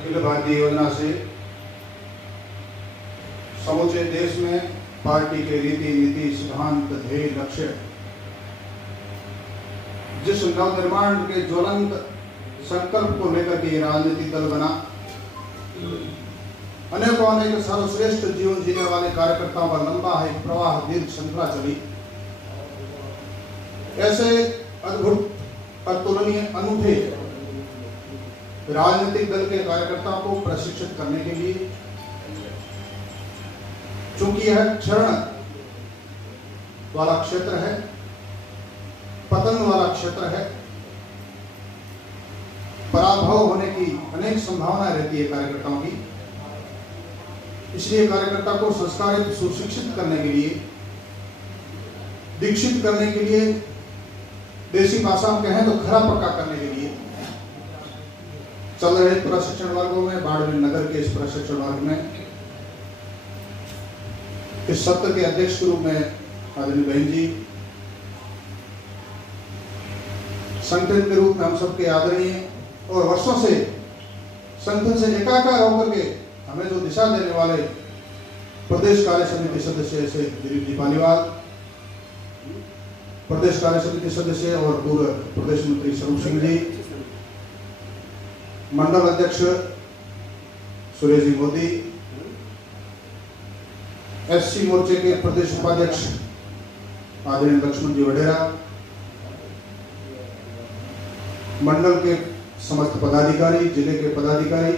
अखिल भारतीय योजना से समूचे देश में पार्टी के रीति नीति सिद्धांत ध्येय लक्ष्य जिस नवनिर्माण के ज्वलंत संकल्प को लेकर के राजनीतिक दल बना, अनेकों अनेक सर्वश्रेष्ठ जीवन जीने वाले कार्यकर्ताओं का लंबा है प्रवाह दीर्घ श्रृंखला चली। ऐसे अद्भुत अतुलनीय अनूठे राजनीतिक दल के कार्यकर्ताओं को प्रशिक्षित करने के लिए, चूंकि यह क्षरण वाला क्षेत्र है, पतन वाला क्षेत्र है, पराभव होने की अनेक संभावनाएं रहती है कार्यकर्ताओं की, इसलिए कार्यकर्ता को संस्कारित सुशिक्षित करने के लिए, दीक्षित करने के लिए, देसी भाषा में कहें तो खरा पक्का करने के लिए चल रहे प्रशिक्षण वर्गों में, बाड़मेर नगर के इस प्रशिक्षण वर्ग में इस सत्र के अध्यक्ष के रूप में आदरणीय बहन जी, संगठन के रूप में हम सबके आदरणीय और वर्षों से संगठन से एकाकार होकर के हमें जो दिशा देने वाले प्रदेश कार्य समिति सदस्य से दिलीप जी पालीवाल, प्रदेश कार्य समिति सदस्य और पूर्व प्रदेश मंत्री स्वरूप सिंह जी, मंडल अध्यक्ष सुरेश जी मोदी, एससी मोर्चे के प्रदेश उपाध्यक्ष आदरणीय लक्ष्मण जी वडेरा, मंडल के समस्त पदाधिकारी, जिले के पदाधिकारी,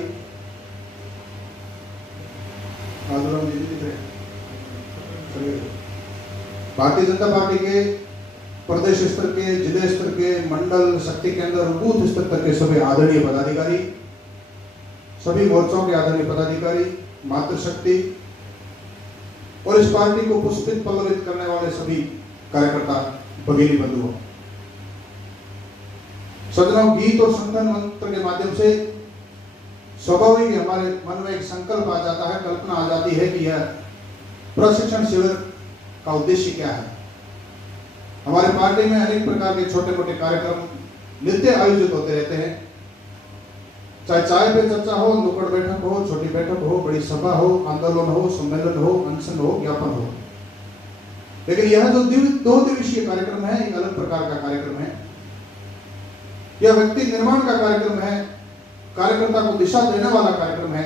भारतीय जनता पार्टी के प्रदेश स्तर के, जिले स्तर के, मंडल, शक्ति केंद्र और बूथ स्तर तक के सभी आदरणीय पदाधिकारी, सभी मोर्चों के आदरणीय पदाधिकारी, मातृशक्ति और इस पार्टी को पुष्पित पल्लवित करने वाले सभी कार्यकर्ता, भगिनी बंधुओं, सदनों, गीत और संगठन मंत्र के माध्यम से स्वाभाविक हमारे मन में एक संकल्प आ जाता है, कल्पना आ जाती है कि यह प्रशिक्षण शिविर का उद्देश्य क्या है। हमारे पार्टी में अनेक प्रकार के छोटे मोटे कार्यक्रम नित्य आयोजित होते रहते हैं, चाहे चाय पे चर्चा हो, नुक्कड़ बैठक हो, छोटी बैठक हो, बड़ी सभा हो, आंदोलन हो, सम्मेलन हो, अनशन हो, ज्ञापन हो। लेकिन यह जो दो दिवसीय कार्यक्रम है, एक अलग प्रकार का कार्यक्रम है। यह व्यक्ति निर्माण का कार्यक्रम है, कार्यकर्ता को दिशा देने वाला कार्यक्रम है।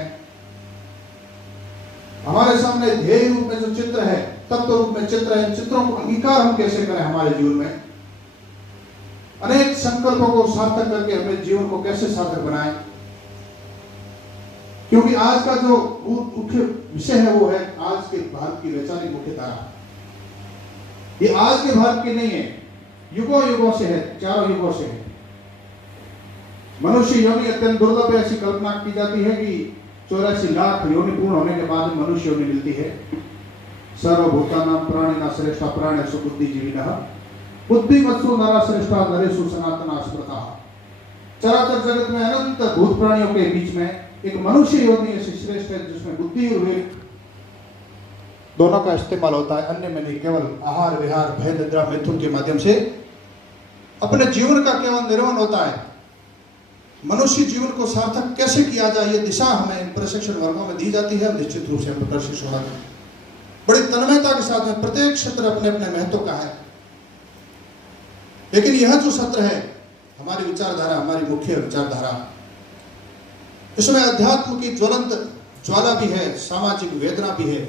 हमारे सामने ध्येय रूप में जो चित्र है, तत्व रूप में चित्र है, इन चित्रों को अंगीकार हम कैसे करें हमारे जीवन में, अनेक संकल्पों को सार्थक करके हमें जीवन को कैसे सार्थक बनाएं। क्योंकि आज का जो मुख्य विषय है वो है आज के भारत की वैचारिक मुख्यधारा। ये आज के भारत की नहीं है, युगों युगों से है, चारों युगों से है। मनुष्य योनि अत्यंत दुर्लभ है, ऐसी कल्पना की जाती है कि 84 लाख योनि पूर्ण होने के बाद मनुष्य योनि मिलती है। सर्वभूतानां प्राणिनां श्रेष्ठा प्राणेषु बुद्धिजीविनः बुद्धिमत्सु नरः श्रेष्ठा नरेषु सनातना स्मृतः। चराचर जगत में अनंत भूत प्राणियों के बीच में एक मनुष्य योनि ऐसी श्रेष्ठ है जिसमें बुद्धि और विवेक दोनों का इस्तेमाल होता है। अन्य में नहीं, केवल आहार विहार भय निद्रा मैथुन के माध्यम से अपने जीवन का केवल निर्वहन होता है। मनुष्य जीवन को सार्थक कैसे किया जाए, ये दिशा हमें प्रशिक्षण वर्गों में दी जाती है। निश्चित रूप से हम प्रशिक्षण बड़ी तन्मयता के साथ में, प्रत्येक क्षेत्र अपने अपने महत्व का है। लेकिन यह जो सत्र है, हमारी विचारधारा, हमारी मुख्य विचारधारा, इसमें अध्यात्म की ज्वलंत ज्वाला भी है, सामाजिक वेदना भी है,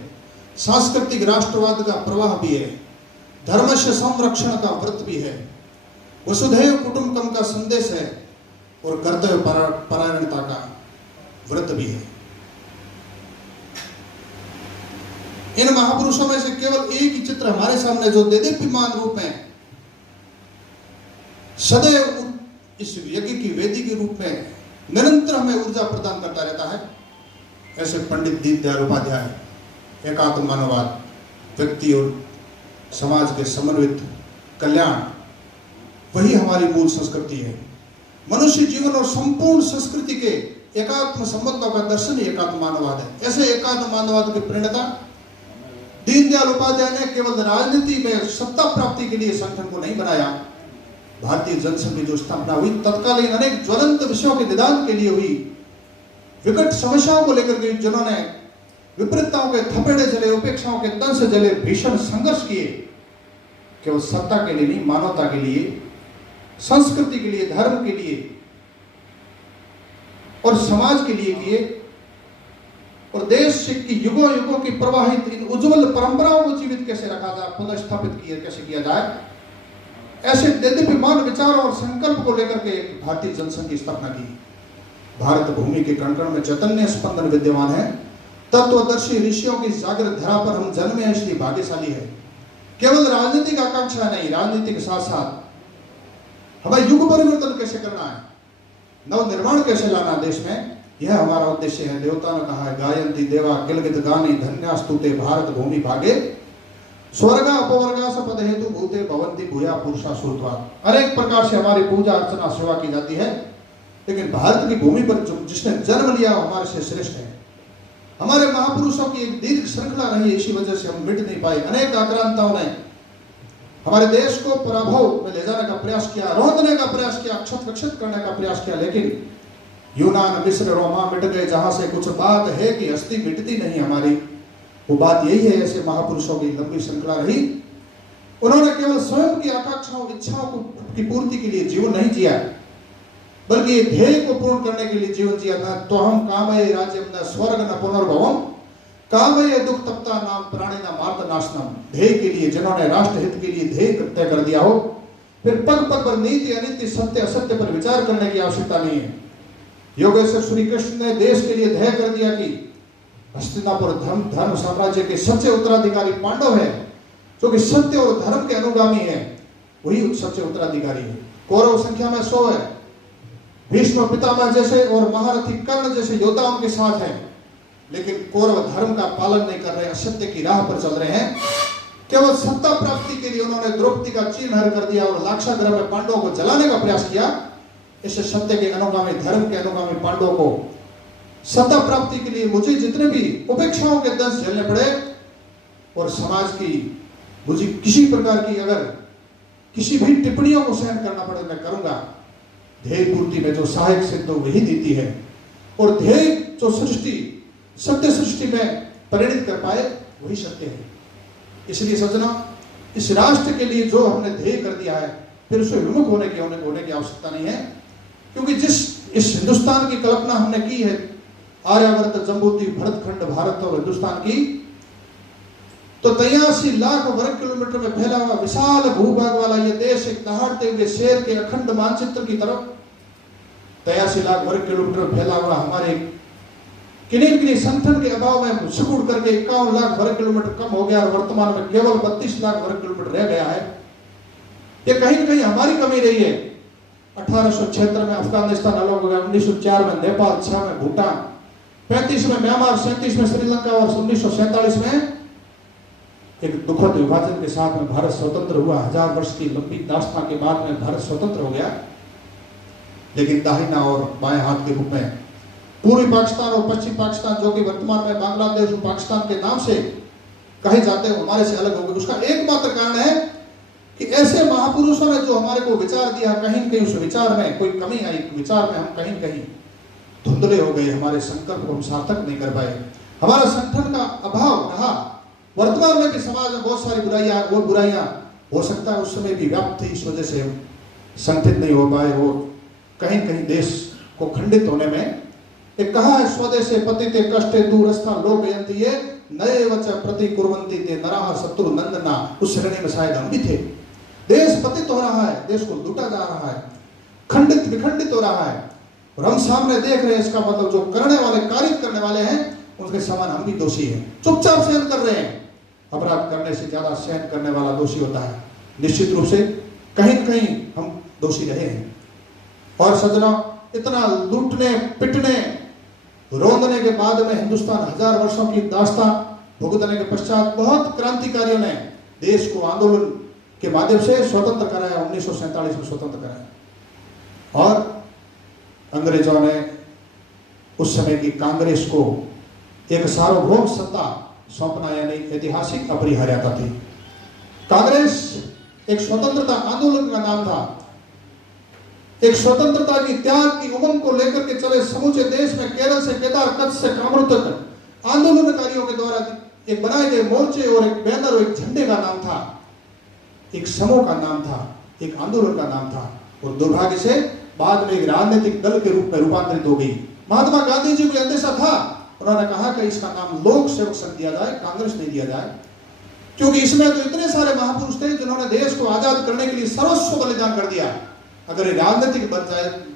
सांस्कृतिक राष्ट्रवाद का प्रवाह भी है, धर्मस्य संरक्षण का व्रत भी है, वसुधैव कुटुंबकम का संदेश है और कर्तव्य परायणता का व्रत भी है। इन महापुरुषों में से केवल एक ही चित्र हमारे सामने जो देदीप्यमान रूप में सदैव इस यज्ञ की वेदी के रूप में निरंतर हमें ऊर्जा प्रदान करता रहता है, ऐसे पंडित दीनदयाल उपाध्याय, एकात्म मानववाद, व्यक्ति और समाज के समन्वित कल्याण, वही हमारी मूल संस्कृति है। मनुष्य जीवन और संपूर्ण संस्कृति के एकात्म संबंधों का दर्शन ही एकात्म मानववाद है। ऐसे एकात्म मानववाद के प्रणेता दीनदयाल उपाध्याय ने केवल राजनीति में सत्ता प्राप्ति के लिए संगठन को नहीं बनाया। भारतीय जनसंघ की जो स्थापना हुई तत्कालीन अनेक ज्वलंत विषयों के निदान के लिए हुई। विकट समस्याओं को लेकर के जिन्होंने विपरीतताओं के थपेड़े चले, उपेक्षाओं के तन से जले, भीषण संघर्ष किए, केवल सत्ता के लिए नहीं, मानवता के लिए, संस्कृति के लिए, धर्म के लिए और समाज के लिए किए, और देश की युगों युगों की प्रवाहित इन उज्जवल परंपराओं को जीवित कैसे रखा जाए, पुनर्स्थापित कैसे किया जाए, ऐसे देदीप्यमान विचारों और संकल्प को लेकर के भारतीय जनसंघ की स्थापना की। भारत भूमि के कण कण में चैतन्य स्पंदन विद्यमान है। तत्वदर्शी ऋषियों की जागृत धरा पर हम जन्मे हैं, इसलिए भाग्यशाली है। केवल राजनीतिक आकांक्षा नहीं, राजनीति के साथ साथ हमें युग परिवर्तन कैसे करना है, नव निर्माण कैसे लाना देश में, यह हमारा उद्देश्य है। देवता ने कहा है, गायंती देवा गिलगित गानी धन्यास्तुते भारत भूमि भागे स्वर्गा अपवर्गा सपद हेतु भूते भवंती भूया पुरुषा सुरत्वा। अनेक प्रकार से हमारी पूजा अर्चना सेवा की जाती है, लेकिन भारत की भूमि पर जिसने जन्म लिया हमारे से श्रेष्ठ है। हमारे महापुरुषों की एक दीर्घ श्रृंखला रही है, इसी वजह से हम मिट नहीं पाए। अनेक आक्रांताओं ने हमारे देश को पराभव में ले जाने का प्रयास किया, रोकने का प्रयास किया, क्षत विक्षत करने का प्रयास किया, लेकिन यूनान मिस्र रोमा मिट गए। जहां से कुछ बात है कि हस्ती मिटती नहीं हमारी, वो बात यही है। ऐसे महापुरुषों की लंबी श्रृंखला रही। उन्होंने केवल स्वयं की आकांक्षाओं इच्छाओं की पूर्ति के लिए जीवन नहीं जिया, बल्कि ध्येय को पूर्ण करने के लिए जीवन जिया था। तो हम कामये राज्यम न स्वर्ग न पुनर्भवम कामये दुख तप्ता नाम प्राणी न मार्ग नाशनम। ध्येय के लिए, जिन्होंने राष्ट्र हित के लिए ध्येय तय कर दिया हो, फिर पग पग पर नीति अनीति सत्य असत्य पर विचार करने की आवश्यकता नहीं है। योगेश्वर श्री कृष्ण ने देश के लिए ध्येय कर दिया कि हस्तिनापुर धर्म साम्राज्य के सच्चे उत्तराधिकारी पांडव है, जो कि सत्य और धर्म के अनुगामी है, वही सच्चे उत्तराधिकारी है। कौरव संख्या में 100 है, भीष्म पितामह जैसे और महारथी कर्ण जैसे योद्धा उनके साथ हैं, लेकिन कौरव धर्म का पालन नहीं कर रहे, असत्य की राह पर चल रहे हैं। केवल सत्ता प्राप्ति के लिए उन्होंने द्रौपदी का चीरहरण कर दिया और लाक्षागृह में पांडवों को जलाने का प्रयास किया। इससे सत्य के अनुगामी, धर्म के अनुगामी पांडवों को सत्ता प्राप्ति के लिए मुझे जितने भी उपेक्षाओं के दंश झेलने पड़े, और समाज की मुझे किसी प्रकार की अगर किसी भी टिप्पणियों को सहन करना पड़े, मैं करूंगा। ध्येय पूर्ति में जो सहायक सिद्ध वही देती है, और ध्येय जो सृष्टि सत्य सृष्टि में परिणित कर पाए वही सत्य है। इसलिए सजना, इस राष्ट्र के लिए जो हमने ध्येय कर दिया है, फिर उसे विमुख होने की आवश्यकता नहीं है, क्योंकि इस हिंदुस्तान की कल्पना हमने की है, आर्यावर्त जम्बूद्वीप भरतखंड भारत और हिंदुस्तान की, तो 83 लाख वर्ग किलोमीटर में फैला हुआ विशाल भूभाग वाला यह देश एक दहाड़ते हुए शेर के अखंड मानचित्र की तरफ 83 लाख वर्ग किलोमीटर फैला हुआ हमारे किन्हीं संगठन के अभाव में सिकुड़ करके 51 लाख वर्ग किलोमीटर कम हो गया, और वर्तमान में केवल 32 लाख वर्ग किलोमीटर रह गया है। ये कहीं कहीं हमारी कमी रही है। 1876 में अफगानिस्तान अलग हो गया, 1904 में नेपाल, 6 में भूटान, 35 में म्यांमार, 37 में श्रीलंका और 1947 में एक दुखद विभाजन के साथ में भारत स्वतंत्र हुआ। 1000 वर्ष की लंबी दास्तां के बाद में भारत स्वतंत्र हो गया, लेकिन दाहिना और बाएं हाथ के रूप में पूर्वी पाकिस्तान और पश्चिम पाकिस्तान, जो कि वर्तमान में बांग्लादेश और पाकिस्तान के नाम से कहे जाते हैं, हमारे से अलग हो गए। उसका एकमात्र कारण है कि ऐसे महापुरुषों ने जो हमारे को विचार दिया, कहीं कहीं उस विचार में कोई कमी आई, विचार में हम कहीं कहीं धुंधले हो गए, हमारे संकल्प को हम सार्थक नहीं कर पाए, हमारा संगठन का अभाव रहा। वर्तमान में भी समाज में बहुत सारी बुराइयां हो सकता है उस समय भी व्याप्त थी, इस वजह से हम संगठित नहीं हो पाए। वो कहीं कहीं देश को खंडित होने में एक कहा है, स्वदेशे पतिते कष्टे दूरस्था लोग यंती ये नए वच प्रति कुर्वंती ते नराह शत्रु नंदना। उस श्रेणी में शायद हम भी थे। देश पतित हो रहा है, देश को लूटा जा रहा है, खंडित विखंडित हो रहा है, और हम सामने देख रहे हैं। इसका मतलब जो करने वाले, कारित करने वाले हैं, उनके समान हम भी दोषी हैं, चुपचाप सहन कर रहे हैं। अपराध करने से ज्यादा सहन करने वाला दोषी होता है। निश्चित रूप से कहीं कहीं हम दोषी रहे हैं। और सजना, इतना लूटने पिटने रोंदने के बाद में हिंदुस्तान 1000 वर्षों की दास्तां भुगतने के पश्चात बहुत क्रांतिकारियों ने देश को आंदोलन के माध्यम से स्वतंत्र कराया। 1947 में स्वतंत्र कराया, और अंग्रेजों ने उस समय की कांग्रेस को एक सार्वभौम सत्ता सौंपना, यानी ऐतिहासिक अपरिहार्यता थी। कांग्रेस एक स्वतंत्रता आंदोलन का नाम था, एक स्वतंत्रता की त्याग की उमंग को लेकर के चले समूचे देश में केरल से केदार, कच्छ से कामरूप तक आंदोलनकारियों के द्वारा एक बनाए गए मोर्चे और एक बैनर और एक झंडे का नाम था, एक समूह का नाम था, एक आंदोलन का नाम था, और दुर्भाग्य से बाद में एक राजनीतिक दल के रूप में रूपांतरित हो गई। महात्मा गांधी जी को अंदेशा था, उन्होंने कहा कि इसका नाम लोक सेवक संघ दिया जाए, कांग्रेस नहीं दिया जाए, क्योंकि इसमें तो इतने सारे महापुरुष थे जिन्होंने देश को आजाद करने के लिए सर्वस्व बलिदान कर दिया। अगर राजनीतिक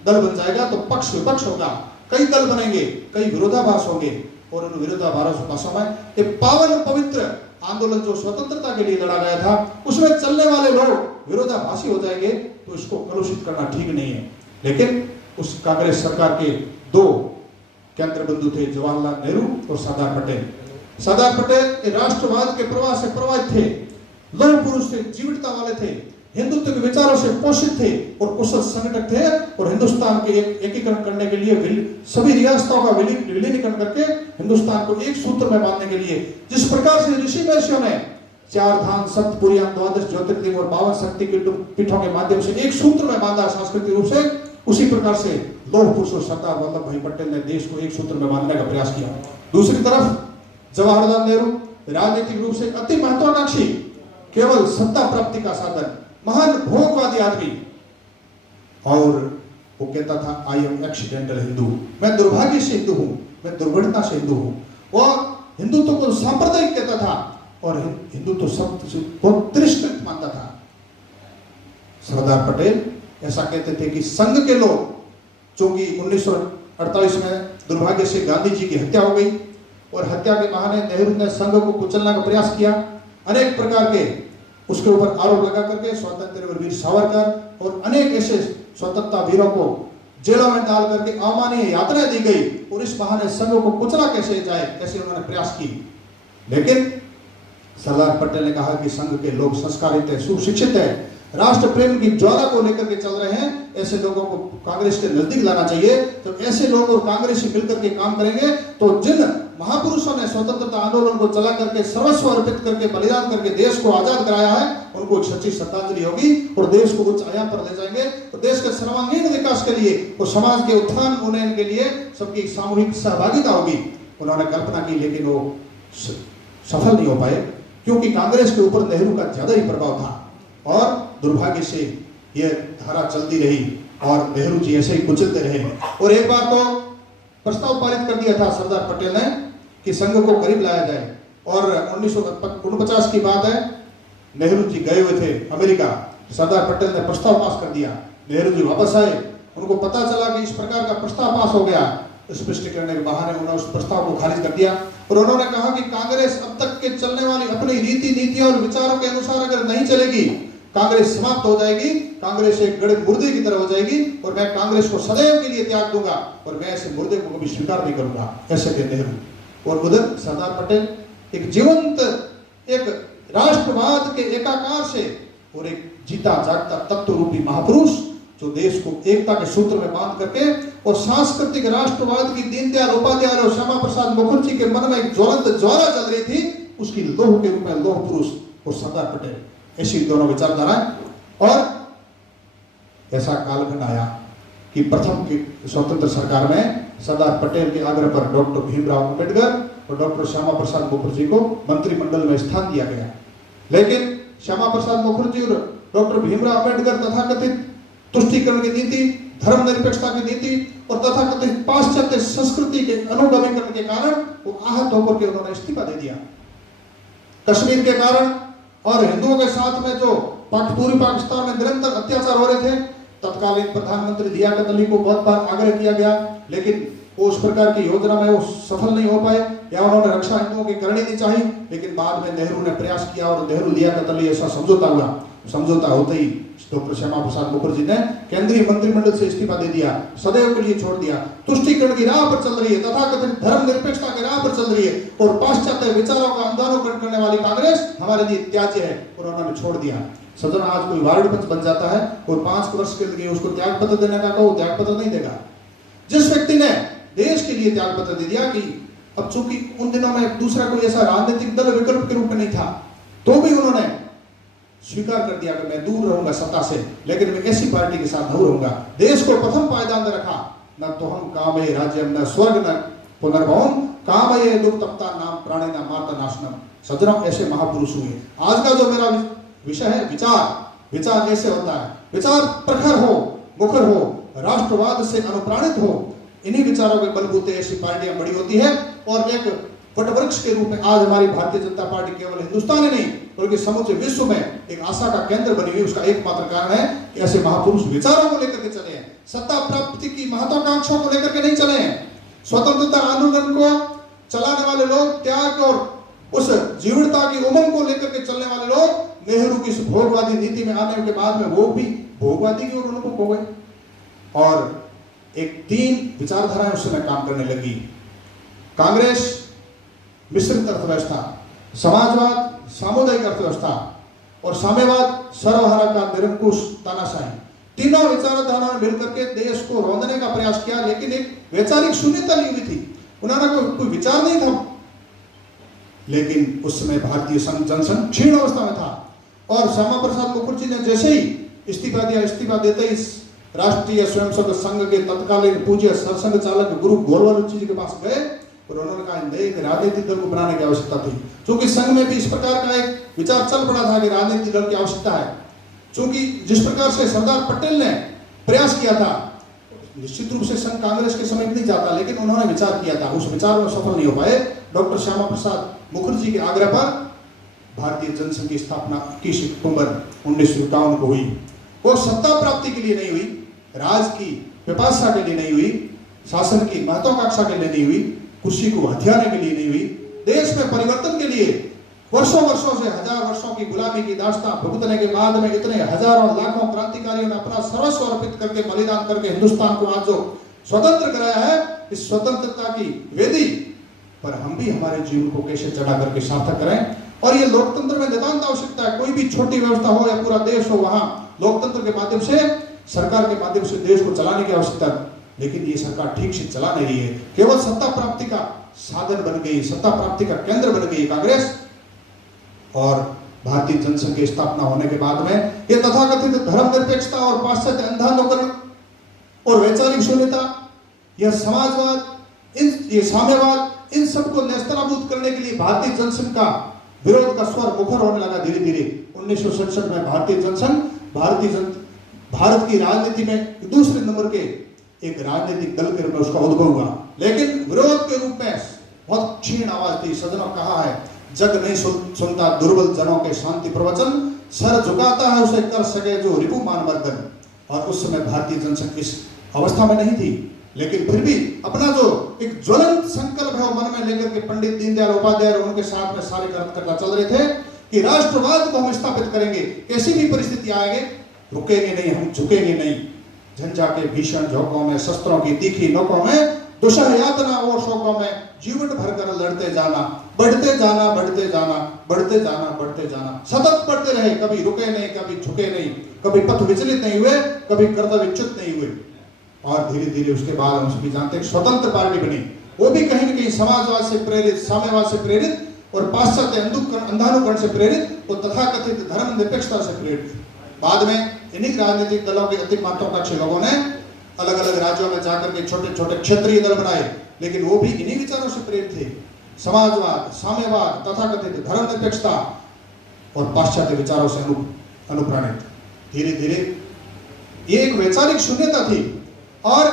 दल बन जाएगा तो पक्ष विपक्ष होगा, कई दल बनेंगे, कई विरोधाभास होंगे, और उन विरोधाभासों में ये पावन पवित्र आंदोलन जो स्वतंत्रता के लिए लड़ा गया था, उसमें चलने वाले लोग विरोधाभासी हो जाएंगे, तो इसको कलुषित करना ठीक नहीं है। लेकिन उस कांग्रेस सरकार के दो केंद्र बिंदु थे, जवाहरलाल नेहरू और सरदार पटेल। सरदार पटेल राष्ट्रवाद के प्रवाह से प्रभावित थे, लौह पुरुष थे, जीवटता वाले थे, हिंदुत्व के विचारों से पोषित थे और कुशल संगठक थे, और हिंदुस्तान के एकीकरण करने के लिए सभी रियासतों का विलीनीकरण करके हिंदुस्तान को एक सूत्र में बांधने के लिए, जिस प्रकार से ऋषि महर्षियों ने 4 धाम, सप्तपुरियां, 12 ज्योतिर्लिंग और 52 शक्ति पीठों के माध्यम से एक सूत्र में बांधा सांस्कृतिक रूप से, उसी प्रकार से लौह पुरुष सरदार वल्लभ भाई पटेल ने देश को एक सूत्र में बांधने का प्रयास किया। दूसरी तरफ जवाहरलाल नेहरू राजनीतिक रूप से अति महत्वाकांक्षी, केवल सत्ता प्राप्ति का साधन, महान भोगवादी आदमी, और वो कहता था आई एम एक्सीडेंटल हिंदू, मैं दुर्भाग्य से हिंदू हूं, मैं दुर्घटना से हिंदू हूं। वो हिंदुत्व को सांप्रदायिक कहता था और हिंदुत्व शब्द से बहुत तिरस्कृत मानता था। सरदार पटेल ऐसा कहते थे कि संघ के लोग, चूंकि 1948 में दुर्भाग्य से गांधी जी की हत्या हो गई, और हत्या के बहाने नेहरू ने संघ को कुचलने का प्रयास किया, अनेक प्रकार के उसके ऊपर आरोप लगा करके स्वतंत्र वीर सावरकर और अनेक ऐसे स्वतंत्रता वीरों को जेलों में डाल करके अमानवीय यातनाएं दी गई, और इस बहाने संघ को कुचला कैसे जाए, ऐसे उन्होंने प्रयास की। लेकिन सरदार पटेल ने कहा कि संघ के लोग संस्कारित है, सुशिक्षित है, राष्ट्र प्रेम की ज्वाला को लेकर के चल रहे हैं, ऐसे लोगों को कांग्रेस के नजदीक लाना चाहिए। जब ऐसे लोग और कांग्रेस मिलकर के काम करेंगे तो जिन महापुरुषों ने स्वतंत्रता आंदोलन को चला करके सर्वस्व अर्पित करके बलिदान करके देश को आजाद कराया है, उनको एक सच्ची श्रद्धांजलि होगी और देश को उच्च आयाम पर ले जाएंगे। तो देश के सर्वांगीण विकास के लिए और समाज के उत्थान उन्नयन के लिए सबकी सामूहिक सहभागिता होगी। उन्होंने कल्पना की, लेकिन वो सफल नहीं हो पाए, क्योंकि कांग्रेस के ऊपर नेहरू का ज्यादा ही प्रभाव था, और दुर्भाग्य से यह धारा चलती रही और नेहरू जी ऐसे ही कुचलते रहे। और एक बार तो प्रस्ताव पारित कर दिया था सरदार पटेल ने कि संघ को करीब लाया जाए, और 1949 की बात है, नेहरू जी गए हुए थे अमेरिका, सरदार पटेल ने प्रस्ताव पास कर दिया, नेहरू जी वापस आए, उनको पता चला कि इस प्रकार का प्रस्ताव पास हो गया, स्पष्ट करने के बहाने उन्होंने उस प्रस्ताव को खारिज कर दिया, और उन्होंने कहा कि कांग्रेस अब तक के चलने वाली अपनी रीति नीतियों और विचारों के अनुसार अगर नहीं चलेगी, कांग्रेस समाप्त हो जाएगी, कांग्रेस एक गड़े मुर्दे की तरह हो जाएगी, और मैं कांग्रेस को सदैव के लिए त्याग दूंगा, और मैं ऐसे मुर्दे को कभी स्वीकार नहीं करूंगा, ऐसे थे नेहरू। और उधर सरदार पटेल एक जीवंत, एक राष्ट्रवाद के एकाकार से और एक जीता जागता तत्व रूपी महापुरुष, जो देश को एकता के सूत्र में बांध करके और सांस्कृतिक राष्ट्रवाद की दीनदयाल उपाध्याय और श्यामा प्रसाद मुखर्जी के मन में एक ज्वलंत ज्वाला चल रही थी, उसकी लौह के रूप में लौह पुरुष और सरदार पटेल, ऐसी दोनों विचारधाराएं। और ऐसा कालखंड आया कि प्रथम की स्वतंत्र सरकार में सरदार पटेल के आग्रह पर डॉक्टर भीमराव अंबेडकर और डॉक्टर श्यामा प्रसाद मुखर्जी को मंत्रिमंडल में स्थान दिया गया। लेकिन श्यामा प्रसाद मुखर्जी और डॉक्टर भीमराव अंबेडकर तथाकथित तुष्टीकरण की नीति, धर्मनिरपेक्षता की नीति और तथाकथित पाश्चात्य संस्कृति के अनुगमीकरण के कारण वो आहत होकर के उन्होंने इस्तीफा दे दिया। कश्मीर के कारण और हिंदुओं के साथ में जो पूर्वी पाकिस्तान में निरंतर अत्याचार हो रहे थे, तत्कालीन प्रधानमंत्री लियाकत अली को बहुत बार आग्रह किया गया, लेकिन वो उस प्रकार की योजना में वो सफल नहीं हो पाए, या उन्होंने रक्षा हिंदुओं की करनी नहीं चाहिए। लेकिन बाद में नेहरू ने प्रयास किया और नेहरू लियाकत अली ऐसा समझौता हुआ, समझौता होते ही डॉक्टर श्यामा प्रसाद मुखर्जी ने केंद्रीय मंत्रिमंडल से इस्तीफा दे दिया, सदैव के लिए छोड़ दिया। तुष्टीकरण की राह पर चल रही है, तथाकथित धर्मनिरपेक्षता की राह पर चल रही है, और पाश्चात्य विचारों का अनुधान करने वाली कांग्रेस हमारे लिए त्याज्य है, और उन्होंने छोड़ दिया। सदन आज कोई वार्ड पंच बन जाता है और 5 वर्ष के लिए उसको त्याग पत्र देने का कहो, त्याग पत्र नहीं देगा। जिस व्यक्ति ने देश के लिए त्याग पत्र दे दिया, कि अब चूंकि उन दिनों में दूसरा कोई ऐसा राजनीतिक दल विकल्प के रूप में नहीं था, तो भी उन्होंने स्वीकार कर दिया कि मैं दूर रहूंगा सत्ता से, लेकिन मैं ऐसी पार्टी के साथ नहीं रहूंगा। देश को प्रथम पायदान रखा, न तो हम कामये राज्यम न स्वर्ग न पुनर्भवन कामये दुख तप्ता नाम प्राणे न माता नाशनम। सज्जनों, ऐसे महापुरुष हुए। आज का जो मेरा विषय है विचार, विचार ऐसे होता है, विचार प्रखर हो, मुखर हो, राष्ट्रवाद से अनुप्राणित हो। इन्हीं विचारों के बलबूते ऐसी पार्टियां बड़ी होती है और एक वटवृक्ष के रूप में आज हमारी भारतीय जनता पार्टी केवल हिंदुस्तान ही नहीं बल्कि समूचे विश्व में एक आशा का केंद्र बनी हुई। उसका एकमात्र कारण है कि ऐसे महापुरुष विचारों को लेकर के चले हैं, सत्ता प्राप्ति की महत्वाकांक्षाओं को लेकर के नहीं चले हैं। स्वतंत्रता आंदोलन को चलाने वाले लोग, त्याग और उस जीवनता की उमंग को लेकर के चलने वाले लोग नेहरू की इस भोगवादी नीति में आने के बाद में वो भी भोगवादी की ओर उन्मुख हो गए और एक 3 विचारधाराएं उस समय काम करने लगी। कांग्रेस मिश्रित अर्थव्यवस्था, समाजवाद सामुदायिक अर्थव्यवस्था और साम्यवाद सर्वहारा का निरंकुश तानाशाही। तीनों विचारधाराओं ने मिलकर के देश को रौंदने का प्रयास किया, लेकिन एक वैचारिक शून्यता ली हुई थी। उन्होंने कोई विचार नहीं था। लेकिन उस समय भारतीय जनसंघ क्षीण अवस्था में था और श्यामा प्रसाद मुखर्जी ने जैसे ही इस्तीफा दिया, इस्तीफा देते ही राष्ट्रीय स्वयंसेवक संघ के तत्कालीन पूज्य सरसंघ चालक गुरु गोलवालुची जी के पास गए और उन्होंने कहा एक राजनीतिक दल को बनाने की आवश्यकता थी। क्योंकि संघ में भी इस प्रकार का एक विचार चल पड़ा था कि राजनीतिक दल की आवश्यकता है। क्योंकि जिस प्रकार से सरदार पटेल ने प्रयास किया था, निश्चित रूप से संघ कांग्रेस के समीप नहीं जाता, लेकिन उन्होंने विचार किया था, उस विचार में सफल नहीं हो पाए। डॉक्टर श्यामा प्रसाद मुखर्जी के आग्रह पर भारतीय जनसंघ की स्थापना 21 अक्टूबर 1951 को हुई। वो सत्ता प्राप्ति के लिए नहीं हुई, राज की पिपासा के लिए नहीं हुई, शासन की महत्वाकांक्षा के लिए नहीं हुई, कुर्सी को हथियाने के लिए नहीं हुई, देश में परिवर्तन के लिए वर्षों वर्षों से, हजार वर्षों की गुलामी की दास्तां भुगतने के बाद में इतने हजारों लाखों क्रांतिकारियों ने अपना सर्वस्व अर्पित करके बलिदान करके हिंदुस्तान को आज जो स्वतंत्र कराया है, इस स्वतंत्रता की वेदी पर हम भी हमारे जीवन को कैसे चढ़ा करके सार्थक करें। और ये लोकतंत्र में नितांत आवश्यकता है। कोई भी छोटी व्यवस्था हो या पूरा देश हो, वहां लोकतंत्र के माध्यम से, सरकार के माध्यम से देश को चलाने की आवश्यकता है। लेकिन ये सरकार ठीक से चला नहीं रही है, केवल सत्ता प्राप्ति का साधन बन गई, सत्ता प्राप्ति का केंद्र बन गई कांग्रेस। और भारतीय जनसंघ की स्थापना होने के बाद में ये तथाकथित धर्मनिरपेक्षता और पाश्चात्य अंधानुकरण और वैचारिक शून्यता, यह समाजवाद, ये साम्यवाद, इन सबको नेस्तनाबूद करने के लिए भारतीय जनसंघ का विरोध का स्वर मुखर होने लगा धीरे धीरे। 1967 में भारतीय जनसंघ भारत की राजनीति में दूसरे नंबर के एक राजनीतिक दल के रूप में उसका उद्भव हुआ, लेकिन विरोध के रूप में बहुत क्षीण आवाज थी। सदनों कहा है, जग नहीं सुनता दुर्बल जनों के शांति प्रवचन, सर झुकाता है उसे कर सके जो रिपु मान मर्दन। और उस समय भारतीय जनसंघ इस अवस्था में नहीं थी, लेकिन फिर भी अपना जो एक ज्वलंत संकल्प है वो मन में लेकर के पंडित दीनदयाल उपाध्याय और उनके साथ में सारे कार्यकर्ता चल रहे थे कि राष्ट्रवाद को हम स्थापित करेंगे, कैसी भी परिस्थिति आएगी रुकेंगे नहीं, हम झुकेंगे नहीं। झंझा के भीषण झोंकों में, शस्त्रों की तीखी नोकों में, दुष्ह यातना और शोकों में जीवन भरकर लड़ते जाना, बढ़ते जाना, बढ़ते जाना, बढ़ते जाना, बढ़ते जाना, सतत बढ़ते रहे, कभी रुके नहीं, कभी झुके नहीं, कभी पथ विचलित नहीं हुए, कभी कर्तव्यच्युत नहीं हुए। और धीरे धीरे उसके बाद हम सभी जानते हैं स्वतंत्र पार्टी बनी, वो भी कहीं न कहीं समाजवाद से प्रेरित, साम्यवाद से प्रेरित और पाश्चात्य अंधानुकरण से प्रेरित और तथाकथित धर्मनिरपेक्षता से प्रेरित। बाद में इन्हीं राजनीतिक दलों के अति महत्वाकांक्षी लोगों ने अलग अलग राज्यों में जाकर के छोटे छोटे क्षेत्रीय दल बनाए, लेकिन वो भी इन्हीं विचारों से प्रेरित थे, समाजवाद, साम्यवाद, तथाकथित धर्मनिरपेक्षता और पाश्चात्य विचारों से अनुप्राणित। धीरे धीरे ये एक वैचारिक शून्यता थी और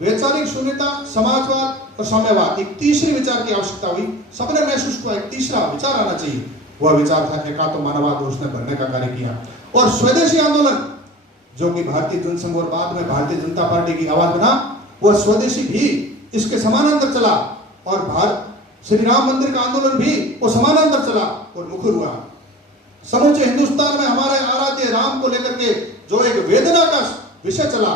वैचारिक शून्यता, समाजवाद और साम्यवाद, एक तीसरे विचार की आवश्यकता हुई। सबने महसूस किया एक तीसरा विचार आना चाहिए। वह विचार था एकात्म मानववाद, उसने भरने का कार्य किया। और स्वदेशी आंदोलन जो कि भारतीय जनसंघ और बाद में भारतीय जनता पार्टी की आवाज बना, वह स्वदेशी भी इसके समानांतर चला और भारत श्री राम मंदिर का आंदोलन भी वो समानांतर चला और मुखर हुआ। समूचे हिंदुस्तान में हमारे आराध्य राम को लेकर के जो एक वेदना का विषय चला,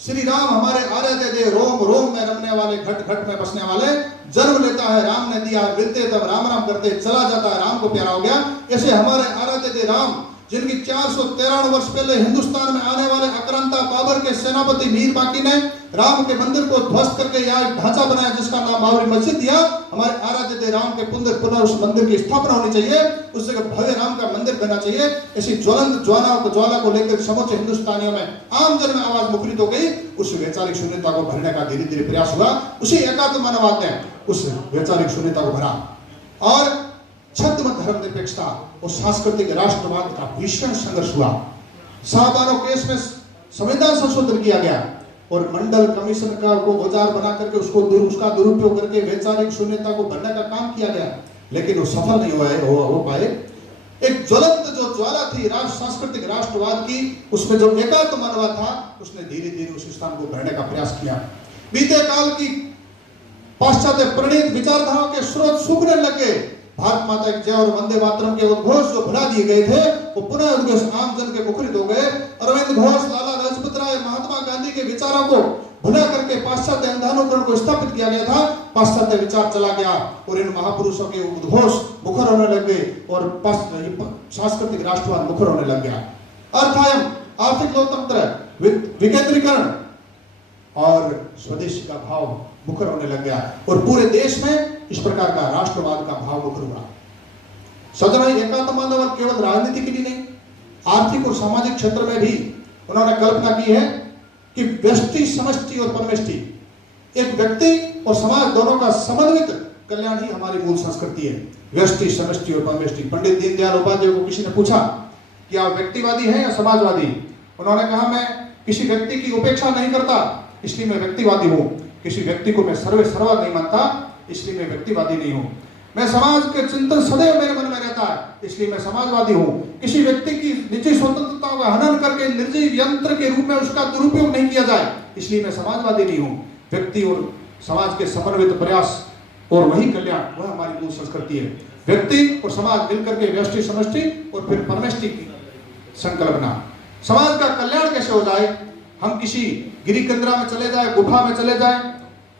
श्री राम हमारे आराध्य दे, रोम रोम में रमने वाले, घट घट में बसने वाले, जन्म लेता है राम ने दिया, मिलते तब राम राम करते चला जाता है, राम को प्यारा हो गया। ऐसे हमारे आराध्य दे राम, जिनकी 413 वर्ष पहले हिंदुस्तान में आने वाले आक्रांता बाबर के सेनापति मीर बाकी ने राम के मंदिर को ध्वस्त करके यहाँ एक ढांचा बनाया जिसका नाम बाबरी मस्जिद दिया। हमारे आराध्य देव राम के पुनः उस मंदिर की स्थापना होनी चाहिए, उस जगह भव्य राम का मंदिर बनना चाहिए। ऐसी ज्वलंत ज्वाला को लेकर समूचे हिंदुस्तानियों में आम जन में आवाज मुखरित हो गई। उस वैचारिक शून्यता को भरने का धीरे धीरे प्रयास हुआ। उसी एकात्म मानववाद ने उस वैचारिक शून्यता को भरा और छद्म धर्मनिरपेक्षता और सांस्कृतिक राष्ट्रवाद का भीषण संघर्ष हुआ। शाहबानो केस में संविधान संशोधन किया गया और मंडल कमीशन का को औजार बना करके उसका दुरुपयोग करके वैचारिक शून्यता को भरने का काम किया गया, लेकिन वो सफल नहीं हो पाए। एक ज्वलंत जो ज्वाला थी सांस्कृतिक राष्ट्रवाद की, उसमें जो एकात्म मानववाद था, उसने धीरे धीरे उस स्थान को भरने का प्रयास किया। बीते काल की पाश्चात्य प्रणीत विचारधाराओं के स्रोत सूखने लगे। भारत माता की जय और वंदे मातरम के उद्घोष जो भुला दिए गए थे वो पुनः उद्घोष आम जन के मुखरित हो गए। अरविंद घोष, लाला लाजपत राय, महात्मा गांधी के विचारों को भुला करके पाश्चात्य अंधानुकरण को स्थापित किया गया था। पाश्चात्य विचार चला गया और इन महापुरुषों के उद्घोष मुखर होने लग गए और सांस्कृतिक राष्ट्रवाद मुखर होने लग गया। अर्थायन, आर्थिक लोकतंत्र, विकेंद्रीकरण और स्वदेशी का भाव मुखर होने लग गया और पूरे देश में इस प्रकार का राष्ट्रवाद का भाव मुखर हुआ। सदन एकात्म मानववाद केवल राजनीति के लिए नहीं, आर्थिक और सामाजिक क्षेत्र में भी उन्होंने कल्पना की है कि व्यष्टि, समष्टि और परमेष्टि, एक व्यक्ति और समाज दोनों का समन्वित कल्याण ही हमारी मूल संस्कृति है। व्यष्टि, समष्टि और परमेष्टि। पंडित दीनदयाल उपाध्याय को किसी ने पूछा कि आप व्यक्तिवादी हैं या समाजवादी? उन्होंने कहा, मैं किसी व्यक्ति की उपेक्षा नहीं करता इसलिए मैं व्यक्तिवादी हूँ, किसी व्यक्ति को मैं सर्वा नहीं मानता इसलिए मैं व्यक्तिवादी नहीं हूँ। मैं समाज के चिंतन सदैव मेरे मन में रहता है इसलिए मैं समाजवादी हूँ। किसी व्यक्ति की निजी स्वतंत्रता का हनन करके निर्जीव यंत्र के रूप में उसका दुरुपयोग नहीं किया जाए इसलिए मैं समाजवादी नहीं हूँ। व्यक्ति और समाज के समन्वित प्रयास और वही कल्याण, वह हमारी मूल संस्कृति है। व्यक्ति और समाज मिलकर के व्यष्टि, समष्टि और फिर परमेष्टि की संकल्पना। समाज का कल्याण कैसे हो जाए? हम किसी गिरिकंदरा में चले जाए, गुफा में चले जाए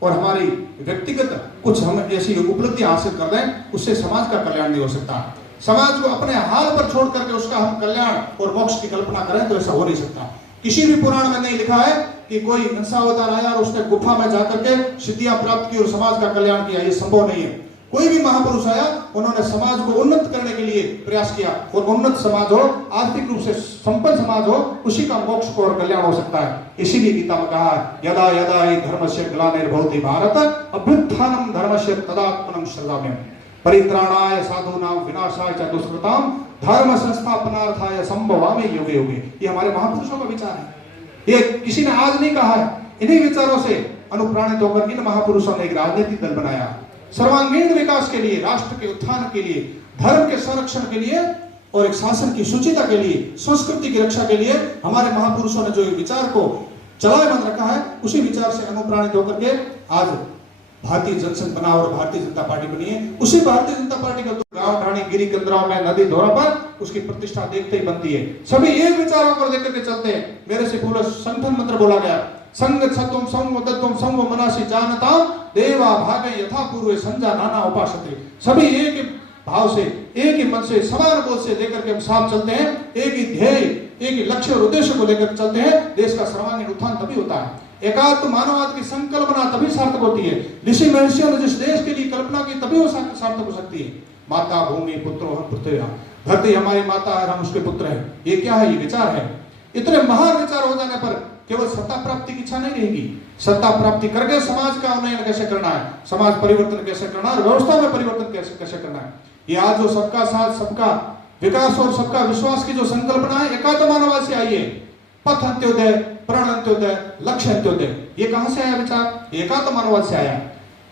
और हमारी व्यक्तिगत कुछ हम ऐसी उपलब्धि हासिल कर दें, उससे समाज का कल्याण नहीं हो सकता। समाज को अपने हाल पर छोड़ करके उसका हम कल्याण और मोक्ष की कल्पना करें तो ऐसा हो नहीं सकता। किसी भी पुराण में नहीं लिखा है कि कोई अंशावतार आया और उसने गुफा में जाकर के सिद्धियां प्राप्त की और समाज का कल्याण किया, ये संभव नहीं है। कोई भी महापुरुष आया, उन्होंने समाज को उन्नत करने के लिए प्रयास किया और उन्नत समाज हो, आर्थिक रूप से संपन्न समाज हो, उसी का मोक्ष को और कल्याण हो सकता है। इसीलिए गीता में कहा, यदा यदा हि धर्मस्य ग्लानिर्भवति भारत अभ्युत्थानं धर्मस्य तदात्मनं सृजाम्यहम् परित्राणाय साधूनां विनाशाय च दुष्कृतां धर्म संस्थापनार्थाय संभवामि युगे युगे। ये हमारे महापुरुषों का विचार है। ये किसी ने आज नहीं कहा है। इन्हीं विचारों से अनुप्राणित होकर इन महापुरुषों ने एक राजनीतिक दल बनाया, सर्वांगीण विकास के लिए, राष्ट्र के उत्थान के लिए, धर्म के संरक्षण के लिए और एक शासन की शुचिता के लिए, संस्कृति की रक्षा के लिए हमारे महापुरुषों ने जो विचार को चलायमान रखा है, उसी विचार से अनुप्राणित होकर के आज भारतीय जनसंघ बना और भारतीय जनता पार्टी बनी है। उसी भारतीय जनता पार्टी का गांव ढाणी गिरी कंदराओं में नदी धोरा पर उसकी प्रतिष्ठा देखते ही बनती है। सभी एक विचारों पर लेकर के चलते हैं। मेरे से पूरा संगठन मंत्र बोला गया, संग सत्वम संग तत्वम संग मनासी जानता देवा भागे यथा पूर्वे संजा नाना उपासते। सभी एक ही भाव से, एक ही मन से, समान बोध से लेकर के हम साथ चलते हैं। एक ही ध्येय, एक ही लक्ष्य और उद्देश्य को लेकर चलते हैं। देश का सर्वांगीण उत्थान तभी होता है। एकात्म मानववाद की संकल्पना तभी सार्थक होती है। ऋषि महर्षियों ने जिस देश के लिए कल्पना की तभी वो सार्थक हो सकती है। माता भूमि पुत्रो हम पुत्र, धरती हमारी माता है, हम उसके पुत्र हैं। ये क्या है? ये विचार है। इतने महान विचार हो जाने पर केवल सत्ता प्राप्ति की इच्छा नहीं रहेगी। सत्ता प्राप्ति करके समाज का उन्नयन कैसे करना है, समाज परिवर्तन कैसे करना है, व्यवस्था में परिवर्तन कैसे करना है। ये आज जो सबका साथ, सबका विकास और सबका विश्वास की जो संकल्पना है, एकात्म मानववाद से आई है। पथ अंत्योदय, प्राण अंत्योदय, लक्ष्य अंत्योदय, ये कहां से आया विचार? एकात्म मानववाद से आया।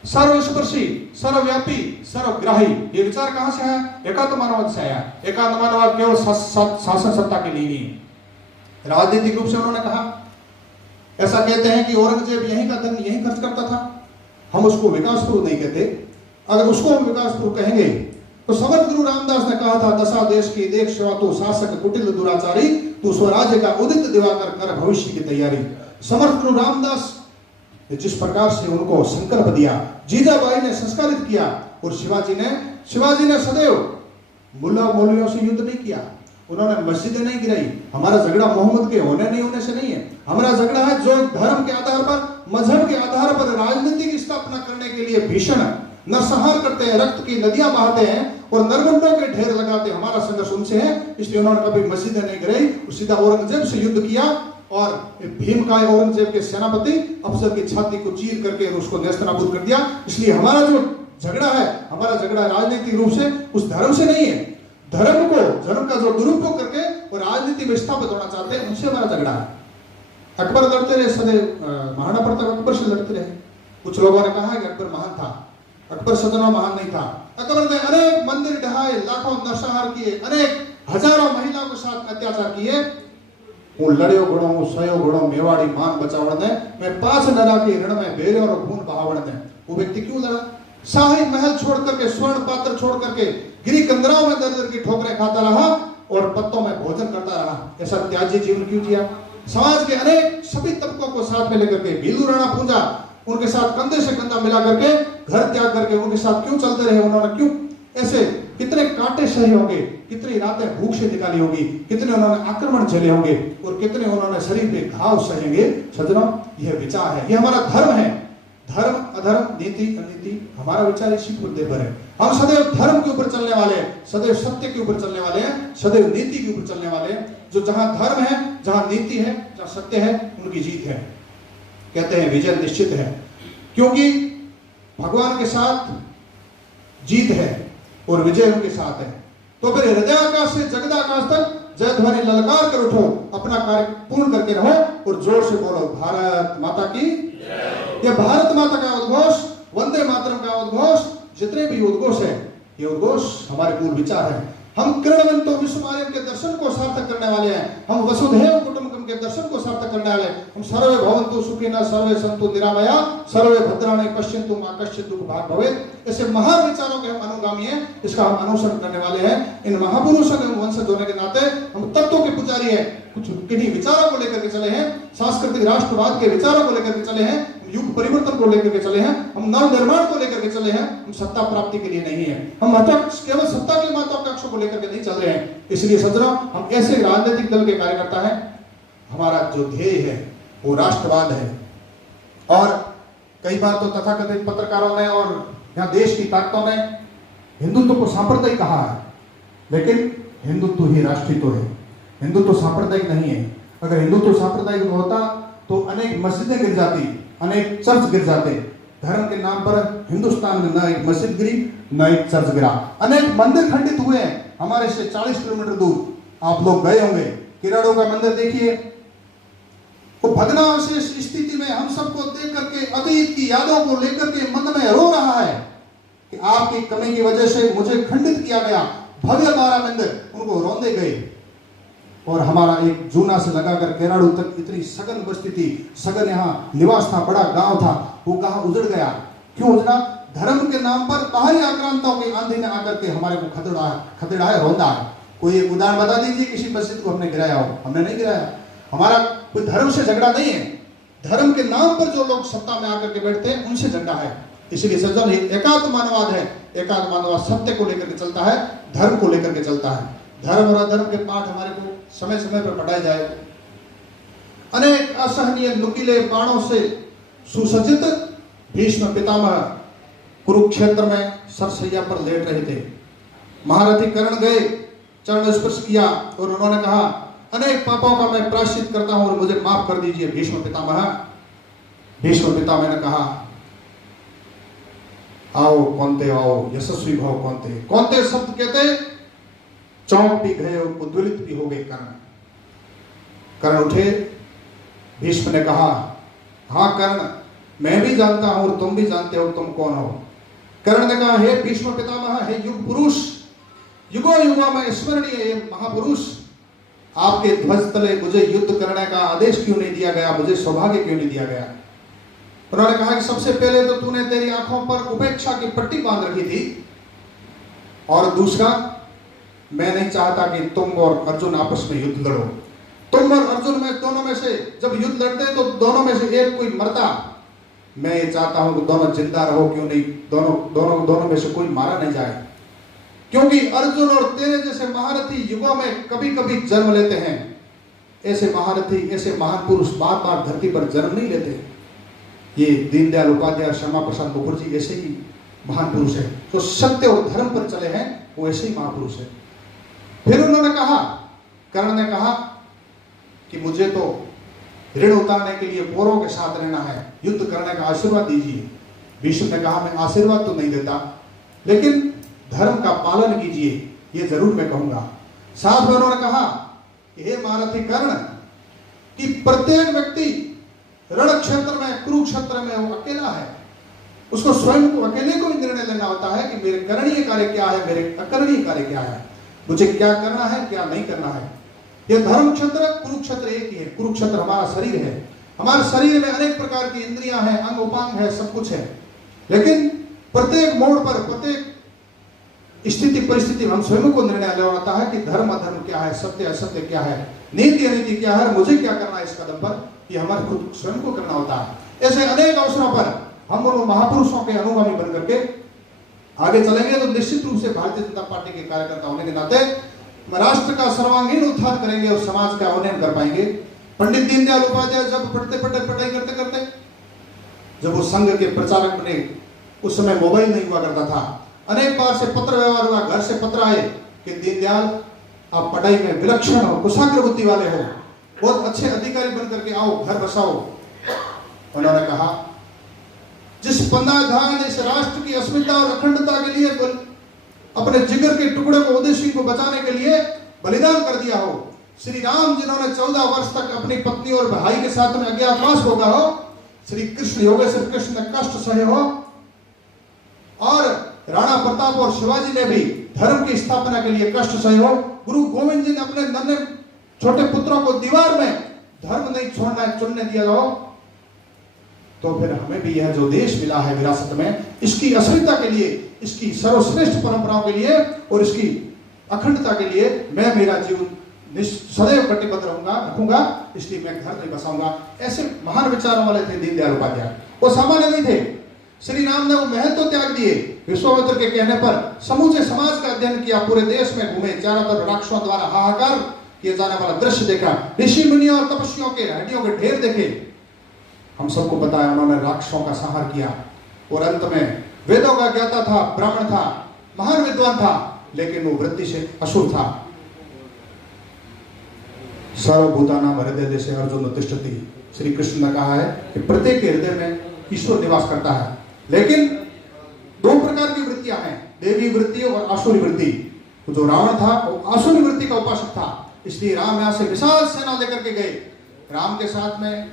सर्वस्पर्शी, सर्वव्यापी, सर्वग्राही, ये विचार कहां से आया? एकात्म मानववाद से आया। एकात्म मानववाद केवल शासन सत्ता के लिए नहीं है। राजनीतिक रूप से उन्होंने कहा, ऐसा कहते हैं कि औरंगजेब यहीं का धन यहीं खर्च करता था, हम उसको विकासपुर नहीं कहते। अगर उसको हम विकासपुर कहेंगे तो समर्थ गुरु रामदास ने कहा था, दशा देश की देख सेवा तो शासक कुटिल दुराचारी, तू स्वराज्य का उदित दिवाकर कर भविष्य की तैयारी। समर्थ गुरु रामदास जिस प्रकार से उनको संकल्प दिया, जीजाबाई ने संस्कारित किया और शिवाजी ने सदैव मुल्ला मौलवियों से युद्ध नहीं किया। उन्होंने मस्जिदें नहीं गिराई। हमारा झगड़ा मोहम्मद के होने नहीं होने से नहीं है, हमारा झगड़ा है जो धर्म के आधार पर, मजहब के आधार पर राजनीति की स्थापना करने के लिए भीषण नरसंहार करते हैं, रक्त की नदियां बहाते हैं और नरगुंडों के ढेर लगाते हैं। हमारा संघर्ष उनसे है, इसलिए उन्होंने कभी मस्जिदें नहीं गिराई और सीधा औरंगजेब से युद्ध किया और भीमकाय औरंगजेब के सेनापति अफसर की छाती को चीर करके उसको नेस्तनाबूद कर दिया। इसलिए हमारा जो झगड़ा है, हमारा झगड़ा राजनीतिक रूप से उस धर्म से नहीं है। धर्म का जो दुरुपयोग करके और राजनीति में स्थापित होना चाहते हैं, उनसे हमारा झगड़ा है। अकबर लड़ते रहे सदैव, महाराणा प्रताप अकबर से लड़ते रहे। कुछ लोगों ने कहा है कि अकबर महान था, अकबर सदनों महान नहीं था। अकबर ने अनेक मंदिर ढहाए, लाखों नरसंहार किए, अनेक हजारों महिलाओं के साथ अत्याचार किए। હું લડ્યો ઘણો, હું સયો ઘણો, મેવાડી માન બચાવણ ને, मैं 5 नरा के रण में बेरे और खून बहावण ने। वो व्यक्ति क्यों लड़ा? शाही महल छोड़ करके, स्वर्ण पात्र छोड़ करके, गिरी कंदराओं में दर दर की ठोकरें खाता रहा और पत्तों में भोजन करता रहा। ऐसा त्याज्य जीवन क्यों जिया? समाज के अनेक सभी तबकों को साथ में लेकर के, भीलू राणा पूंजा उनके साथ कंधे से कंधा मिला करके, घर त्याग करके उनके साथ क्यों चलते रहे? उन्होंने क्यों ऐसे कितने कांटे सहे होंगे, कितनी रातें भूख से निकाली होगी, कितने उन्होंने आक्रमण झेले होंगे और कितने उन्होंने शरीर पे घाव सहेंगे। सज्जनों, यह विचार है, यह हमारा धर्म है। धर्म अधर्म, नीति अनीति, हमारा विचार इसी पर निर्भर है। हम सदैव धर्म के ऊपर चलने वाले हैं, सदैव सत्य के ऊपर चलने वाले हैं, सदैव नीति के ऊपर चलने वाले हैं। जो जहां धर्म है, जहां नीति है, जहां सत्य है, उनकी जीत है। कहते हैं विजय निश्चित है, क्योंकि भगवान के साथ जीत है और विजय उनके साथ है। तो फिर हृदयाकाश से जगदाकाश तक जय ध्वनि ललकार कर उठो, अपना कार्य पूर्ण करके रहो और जोर से बोलो भारत माता की। यह भारत माता का उद्घोष, वंदे मातरम का उद्घोष, जितने भी उद्घोष है, ये उद्घोष हमारे पूर्ण विचार है। हम किरणवंतो विश्वमार्यम के दर्शन को सार्थक करने वाले हैं, हम वसुधैव कुटुंबकम के दर्शन को सार्थक करने वाले हैं। हम सर्वे भवन्तु सुखिनः, सर्वे सन्तु निरामया, सर्वे भद्राणि पश्यन्तु मा कश्चित् दुःख भाग् भवेत्। ऐसे महान विचारों के हम अनुगामी हैं, इसका हम अनुसरण करने वाले हैं। इन महापुरुषों के वंशज होने के नाते हम तत्वों के पुजारी हैं। कुछ किन्हीं विचारों को लेकर के चले हैं, सांस्कृतिक राष्ट्रवाद के विचारों को लेकर के चले हैं, युग परिवर्तन को लेकर के चले हैं, हम नव निर्माण को लेकर के चले हैं। हम सत्ता प्राप्ति के लिए नहीं है, हम केवल सत्ता की महत्वाकांक्षा को लेकर के नहीं चल रहे हैं। इसलिए सज्जनों, हम ऐसे राजनीतिक दल के कार्यकर्ता हैं, हमारा जो ध्येय है वो राष्ट्रवाद है। और कई बार तो तथाकथित पत्रकारों ने और यहाँ देश की ताकतों ने हिंदुत्व को सांप्रदायिक कहा है, लेकिन हिंदुत्व ही राष्ट्रीय है, हिंदुत्व सांप्रदायिक नहीं है। अगर हिंदुत्व सांप्रदायिक होता तो अनेक मस्जिदें गिर जाती, अनेक चर्च गिर जाते। धर्म के नाम पर हिंदुस्तान में न एक मस्जिद गिरी, न एक चर्च गिरा, अनेक मंदिर खंडित हुए हैं। हमारे से 40 किलोमीटर दूर आप लोग गए होंगे, किराड़ों का मंदिर देखिए, वो भग्नावशेष स्थिति में हम सबको देख करके अतीत की यादों को लेकर के मन में रो रहा है कि आपकी कमी की वजह से मुझे खंडित किया गया भव्य 12 मंदिर, उनको रौंदे गए। और हमारा एक जूना से लगाकर केराड़ू तक इतनी सघन बस्ती थी, सघन यहाँ निवास था, बड़ा गांव था, वो कहाँ उजड़ गया? क्यों उजड़ा? धर्म के नाम पर बाहरी आक्रांताओं की आंधी ने आकर के हमारे को खदेड़ा है, रौंदा है। कोई एक उदाहरण बता दीजिए किसी मस्जिद को हमने गिराया हो? हमने नहीं गिराया। हमारा कोई धर्म से झगड़ा नहीं है, धर्म के नाम पर जो लोग सत्ता में आकर के बैठते हैं उनसे झगड़ा है। इसलिए सज्जन, एकात्म मानववाद है, एकात्म मानववाद सत्य को लेकर के चलता है, धर्म को लेकर के चलता है। धर्म और अधर्म के पाठ हमारे को समय समय पर पढ़ाए जाए। अनेक असहनीय नुकीले बाणों से सुसज्जित भीष्म पितामह कुरुक्षेत्र में सरसैया पर लेट रहे थे। महारथी कर्ण गए, चरण स्पर्श किया और उन्होंने कहा, अनेक पापों का मैं प्रायश्चित करता हूं और मुझे माफ कर दीजिए भीष्म पितामह। भीष्म पितामह ने कहा, आओ कौनते आओ, यशस्वी भव कौनते। कौनते शब्द कहते चौंक भी गए और उद्वेलित भी हो गए कर्ण। कर्ण उठे, भीष्म ने कहा, हाँ कर्ण, मैं भी जानता हूं और तुम भी जानते हो तुम कौन हो। कर्ण ने कहा, हे भीष्म पितामह, हे युग पुरुष, युगों युगों में स्मरणीय ये महापुरुष, आपके ध्वज तले मुझे युद्ध करने का आदेश क्यों नहीं दिया गया, मुझे सौभाग्य क्यों नहीं दिया गया? उन्होंने कहा कि सबसे पहले तो तूने तेरी आंखों पर उपेक्षा की पट्टी बांध रखी थी, और दूसरा, मैं नहीं चाहता कि तुम और अर्जुन आपस में युद्ध लड़ो। तुम और अर्जुन में दोनों में से जब युद्ध लड़ते तो दोनों में से एक कोई मरता। मैं ये चाहता हूं कि दोनों जिंदा रहो, क्यों नहीं, दोनों में से कोई मारा नहीं जाए। क्योंकि अर्जुन और तेरे जैसे महारथी युगों में कभी कभी जन्म लेते हैं, ऐसे महारथी, ऐसे महान पुरुष बार बार धरती पर जन्म नहीं लेते। ये दीनदयाल उपाध्याय, श्यामा प्रसाद मुखर्जी ऐसे ही महान पुरुष है, जो सत्य और धर्म पर चले हैं, वो ऐसे ही महापुरुष है। फिर उन्होंने कहा, कर्ण ने कहा कि मुझे तो ऋण उतारने के लिए कौरवों के साथ रहना है, युद्ध करने का आशीर्वाद दीजिए। भीष्म ने कहा, मैं आशीर्वाद तो नहीं देता, लेकिन धर्म का पालन कीजिए, ये जरूर मैं कहूंगा। साथ में उन्होंने कहा कि हे महारथी कर्ण, कि प्रत्येक व्यक्ति रण क्षेत्र में, कुरुक्षेत्र में वो अकेला है, उसको स्वयं को अकेले को ही निर्णय लेना होता है कि मेरे करणीय कार्य क्या है, मेरे अकरणीय कार्य क्या है, मुझे क्या करना है, क्या नहीं करना है। ये धर्म क्षेत्र, कुरुक्षेत्र एक ही है। कुरुक्षेत्र हमारा शरीर है, हमारे शरीर में अनेक प्रकार की इंद्रियां हैं, अंग उपांग है, सब कुछ है, लेकिन प्रत्येक मोड़ पर, प्रत्येक स्थिति परिस्थिति में हम स्वयं को निर्णय लेना होता है कि धर्म अधर्म क्या है, सत्य असत्य क्या है, नीति अनीति क्या है, मुझे क्या करना है इस कदम पर, ये हमारे खुद स्वयं को करना होता है। ऐसे अनेक अवसरों पर हम उन महापुरुषों के अनुगामी बन करके आगे चलेंगे तो निश्चित रूप से भारतीय जनता पार्टी के कार्यकर्ता होने के नाते राष्ट्र का सर्वांगीण उत्थान करेंगे और समाज का उन्नयन कर पाएंगे। पंडित दीनदयाल उपाध्याय जब पढ़ाई करते करते जब वो संघ के प्रचारक बने, उस समय मोबाइल नहीं हुआ करता था, अनेक बार से पत्र व्यवहार हुआ, घर से पत्र आए कि दीनदयाल आप पढ़ाई में विलक्षण हो, कुशाग्र बुद्धि वाले हो, बहुत अच्छे अधिकारी बन करके आओ, घर बसाओ। उन्होंने कहा, जिस पन्नाधार ने इस राष्ट्र की अस्मिता और अखंडता के लिए अपने जिगर के टुकड़े को, उद्देश्य को बचाने के लिए बलिदान कर दिया हो, श्री राम जिन्होंने 14 वर्ष तक अपनी पत्नी और भाई के साथ में अज्ञातवास भोगा हो, श्री कृष्ण योगेश्वर कृष्ण ने कष्ट सहे हो, और राणा प्रताप और शिवाजी ने भी धर्म की स्थापना के लिए कष्ट सहे हो, गुरु गोविंद जी ने अपने नन्हे छोटे पुत्रों को दीवार में धर्म नहीं छोड़ना है चुनने दिया हो, तो फिर हमें भी यह जो देश मिला है विरासत में, इसकी अस्मिता के लिए, इसकी सर्वश्रेष्ठ परंपराओं के लिए और इसकी अखंडता के लिए मैं मेरा जीवन सदैव कटिबद्ध रखूंगा, इसलिए मैं घर नहीं बसाऊंगा। ऐसे महान विचारों वाले थे दीनदयाल उपाध्याय। वो सामान्य नहीं थे। श्री राम ने वो महल तो त्याग दिए, विश्वामित्र के कहने पर समूचे समाज का अध्ययन किया, पूरे देश में घूमे, चारों तरफ राक्षसों द्वारा हाहाकार किए जाने वाला दृश्य देखा, ऋषि मुनियों और तपस्वियों के हड्डियों के ढेर देखे। हम सबको पता है उन्होंने राक्षसों का संहार किया और अंत में वेदों का ज्ञाता था, ब्राह्मण था, महान विद्वान था, लेकिन वो वृत्ति से असुर था। सर्वभूतानां हृदय देशे अर्जुन तिष्ठति, श्री कृष्ण ने कहा है कि प्रत्येक के हृदय में ईश्वर निवास करता है, लेकिन दो प्रकार की वृत्तियां हैं, देवी वृत्ति और आसुरी वृत्ति। तो जो रावण था वो आसुरी वृत्ति का उपासक था, इसलिए राम यहां से विशाल सेना लेकर के गए। राम के साथ में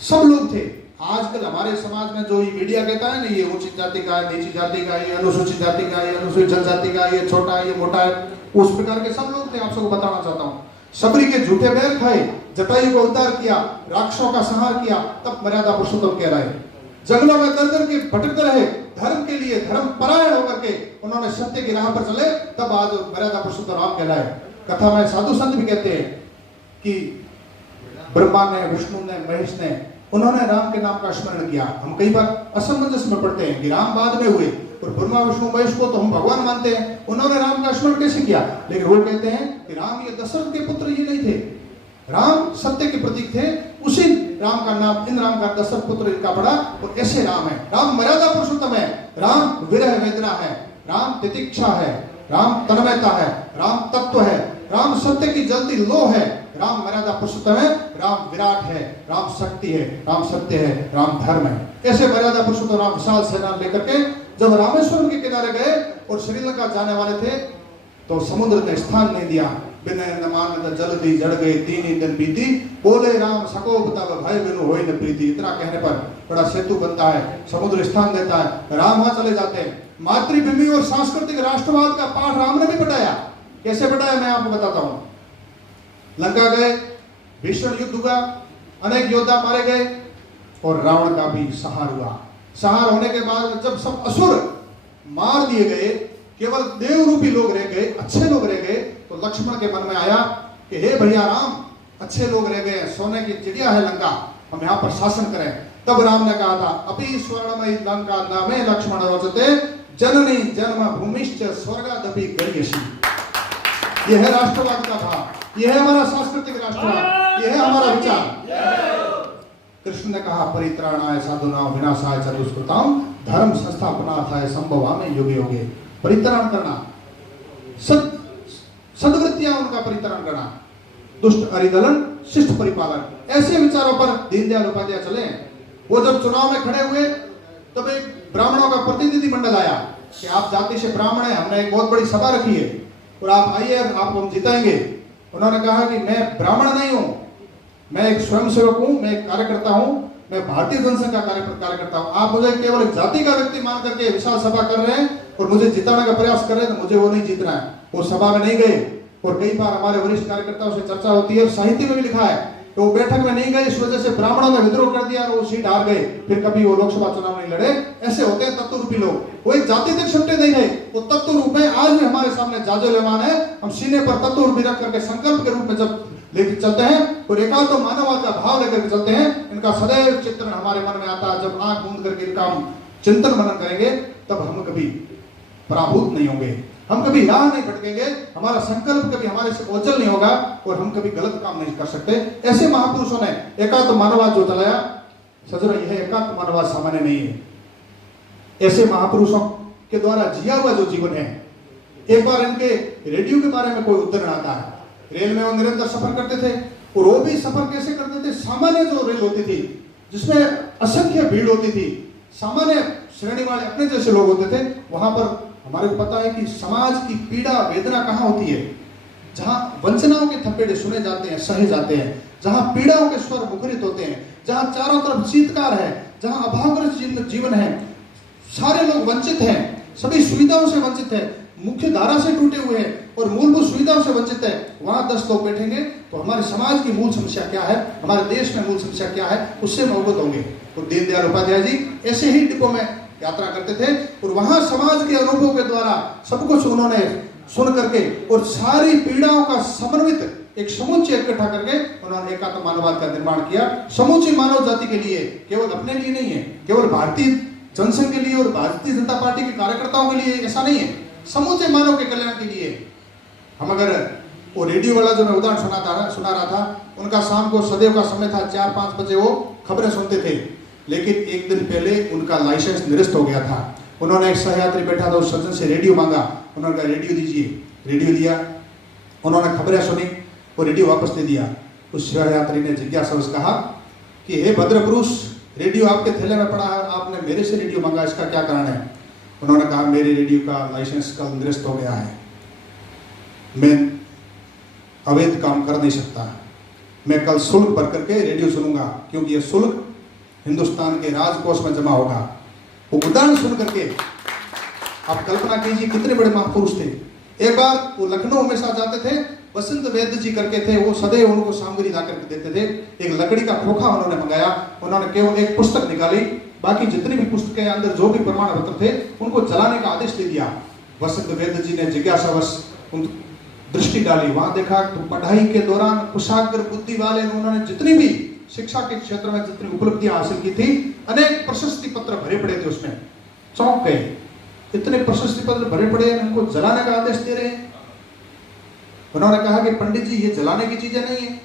सब लोग थे। आजकल हमारे समाज में जो ये मीडिया कहता है ना, ये ऊंची जाति का है, नीची जाति का, ये अनुसूचित जाति का, ये अनुसूचित जनजाति का, ये छोटा है, ये मोटा है, उस प्रकार के सब लोग थे। आप सबको बताना चाहता हूँ, सबरी के झूठे बैल खाए, जटायु को उद्धार किया, राक्षसों का संहार किया, तब मर्यादा पुरुषोत्तम कहलाए। जंगलों में दर दर के भटकते रहे, धर्म के लिए धर्म परायण होकर के उन्होंने सत्य की राह पर चले, तब आज मर्यादा पुरुषोत्तम राम कहलाए। कथा में साधु संत भी कहते हैं कि ब्रह्मा ने, विष्णु ने, महेश ने, उन्होंने राम के नाम का स्मरण किया। हम कई बार असमंजस में पढ़ते हैं कि राम बाद में हुए और ब्रह्मा विष्णु महेश को तो हम भगवान मानते हैं, उन्होंने राम का स्मरण कैसे किया? लेकिन वो कहते हैं कि राम ये दशरथ के पुत्र ही नहीं थे, राम सत्य के प्रतीक थे, उसी राम का नाम इन राम का दशरथ पुत्र इनका पड़ा और ऐसे राम है। राम मर्यादा पुरुषोत्तम है, राम विरह वेदना है, राम तितिक्षा है, राम तन्मयता है, राम तत्व है, राम सत्य की जलती लो है, राम मर्यादा पुरुषोत्तम है, राम विराट है, राम शक्ति है, राम सत्य है, राम धर्म है। ऐसे मर्यादा पुरुषोत्तम राम विशाल सेना लेकर के जब रामेश्वरम के किनारे गए और श्रीलंका जाने वाले थे, तो समुद्र ने स्थान नहीं दिया। बिन मान जल्दी जड़ गए 3 दिन बीती, बोले राम सकोप तब भय बिनु होई न प्रीति। इतना कहने पर बड़ा सेतु बनता है, समुद्र स्थान देता है, राम वहां चले जाते हैं। मातृभूमि और सांस्कृतिक राष्ट्रवाद का पाठ राम ने भी बताया। कैसे बताया मैं आपको बताता हूं। लंका गए, भीषण युद्ध हुआ, अनेक योद्धा मारे गए और रावण का भी संहार हुआ। संहार होने के बाद जब सब असुर मार दिए गए, केवल देव रूपी लोग रह गए, अच्छे लोग रह गए, तो लक्ष्मण के मन में आया कि हे भैया राम, अच्छे लोग रह गए, सोने की चिड़िया है लंका, हम यहाँ पर शासन करें। तब राम ने कहा था, अपि स्वर्णमयी लंका नामे लक्ष्मण रोचते, जननी जन्म भूमिश्च स्वर्गादपि गरीयसी। यह है राष्ट्रवाद का भाव, यह है हमारा सांस्कृतिक राष्ट्रवाद, यह है हमारा विचार। कृष्ण ने कहा परित्राणाय साधुनां विनाशाय च दुष्कृतां धर्म संस्थापनार्थाय संभवामि युगे युगे। परित्राण करना, सद्वृत्तियां उनका परित्राण करना, दुष्ट अरिदलन शिष्ट परिपालन, ऐसे विचारों पर दीनदयाल उपाध्याय चले। वो जब चुनाव में खड़े हुए तब एक ब्राह्मणों का प्रतिनिधि मंडल आया कि आप जाति से ब्राह्मण है, हमने एक बहुत बड़ी सभा रखी है और आप आइए, आपको हम जिताएंगे। उन्होंने कहा कि मैं ब्राह्मण नहीं हूं, मैं एक स्वयंसेवक हूं, मैं एक कार्यकर्ता हूं, मैं भारतीय जनसंघ का कार्यकर्ता हूं। आप मुझे केवल एक जाति का व्यक्ति मान करके विशाल सभा कर रहे हैं और मुझे जिताने का प्रयास कर रहे हैं, तो मुझे वो नहीं जीतना है। वो सभा में नहीं गए और कई बार हमारे वरिष्ठ कार्यकर्ताओं से चर्चा होती है, साहित्य में भी लिखा है तो वो बैठक में नहीं गए, इस वजह से ब्राह्मणों ने विद्रोह कर दिया और वो सीट हार गए, फिर कभी वो लोकसभा चुनाव नहीं लड़े। ऐसे होते हैं तत्व रूपी लोग, वो एक जाति तक छुट्टे नहीं है, वो तत्व रूप में आज भी हमारे सामने जाजोलेमान है। हम सीने पर तत्व रूपी रख करके संकल्प के रूप में जब लेकर चलते हैं और एकांत तो मानववाद का भाव लेकर चलते हैं, इनका सदैव चित्रण हमारे मन में आता है। जब आंख मूंद करके इनका हम चिंतन मनन करेंगे तब हम कभी पराभूत नहीं होंगे, हम कभी राह नहीं भटकेंगे, हमारा संकल्प कभी हमारे से ओझल नहीं होगा और हम कभी गलत काम नहीं कर सकते। ऐसे महापुरुषों ने एकांत मानववाद जो चलाया, सजरा यह एकांत मानववाद सामान्य नहीं है। ऐसे महापुरुषों के द्वारा जिया हुआ जो जीवन है, एक बार इनके रेडियो के बारे में कोई उद्धरण आता है। रेल में वो निरंतर सफर करते थे और वो भी सफर कैसे करते थे, सामान्य जो रेल होती थी जिसमें असंख्य भीड़ होती थी, सामान्य श्रेणी वाले अपने जैसे लोग होते थे, वहां पर हमारे को पता है कि समाज की पीड़ा वेदना कहाँ होती है, जहां वंचनाओं के थपेड़े सुने जाते हैं, सहे जाते हैं, जहां पीड़ाओं के स्वर मुखरित होते हैं, जहां चारों तरफ चीत्कार है, जहां अभावग्रस्त जीवन है, सारे लोग वंचित हैं, सभी सुविधाओं से वंचित है, मुख्य धारा से टूटे हुए हैं और मूलभूत सुविधाओं से वंचित है। वहां 10 लोग बैठेंगे तो हमारे समाज की मूल समस्या क्या है, हमारे देश में मूल समस्या क्या है, उससे हम अवगत होंगे। तो दीनदयाल उपाध्याय जी ऐसे ही डिपो में यात्रा करते थे और वहां समाज के अनुभव के द्वारा सब कुछ उन्होंने सुन करके और सारी पीड़ाओं का समन्वित एक समुच्चय इकट्ठा करके उन्होंने एकात्म मानववाद का निर्माण किया, समूची मानव जाति के लिए, केवल अपने लिए नहीं है, केवल भारतीय जनसंघ के लिए और भारतीय जनता पार्टी के कार्यकर्ताओं के लिए, ऐसा नहीं है, समूचे मानव के कल्याण के लिए। हम अगर वो रेडियो वाला जो मैं उदाहरण सुना रहा था, उनका शाम को सदैव का समय था, 4-5 बजे वो खबरें सुनते थे, लेकिन एक दिन पहले उनका लाइसेंस निरस्त हो गया था। उन्होंने एक सहयात्री बैठा था, उस सज्जन से रेडियो मांगा, उन्होंने कहा रेडियो दीजिए, रेडियो दिया, उन्होंने खबरें सुनी और रेडियो वापस दे दिया। उस सहयात्री ने जिज्ञासावश कहा कि हे भद्र पुरुष, रेडियो आपके थैले में पड़ा है, आपने मेरे से रेडियो मांगा, इसका क्या कारण है? उन्होंने कहा मेरे रेडियो का लाइसेंस कल निरस्त हो गया है, मैं अवैध काम कर नहीं सकता, मैं कल शुल्क भर करके रेडियो सुनूंगा, क्योंकि यह शुल्क हिंदुस्तान के राजकोष में जमा होगा। वो उदाहरण सुन करके आप कल्पना कीजिए कितने बड़े महापुरुष थे। एक बार वो लखनऊ हमेशा जाते थे, वसंत वैद्य जी करके थे, वो सदैव उनको सामग्री ला करके देते थे। एक लकड़ी का खोखा उन्होंने मंगाया, उन्होंने केवल एक पुस्तक निकाली, बाकी जितनी भी पुस्तकें अंदर जो भी प्रमाण पत्र थे उनको जलाने का आदेश दे दिया। वसंत वैद्य जी ने जिज्ञासावश दृष्टि डाली, वहां देखा तो पढ़ाई के दौरान कुशाग्र बुद्धि वाले उन्होंने जितनी भी शिक्षा के क्षेत्र में जितनी उपलब्धियां हासिल की थी, अनेक प्रशस्ति पत्र भरे पड़े थे, उसमें चौंक गए, इतने प्रशस्ति पत्र भरे पड़े, इनको जलाने का आदेश दे रहे हैं। उन्होंने कहा कि पंडित जी ये जलाने की चीजें नहीं है,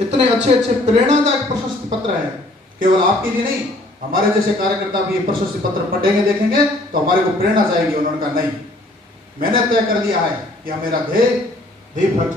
इतने अच्छे अच्छे प्रेरणादायक प्रशस्ति पत्र है, केवल आपके लिए नहीं, हमारे जैसे कार्यकर्ता भी ये प्रशस्ति पत्र पढ़ेंगे देखेंगे तो हमारे को प्रेरणा जाएगी। उन्होंने कहा नहीं, मैंने तय कर लिया है कि मेरा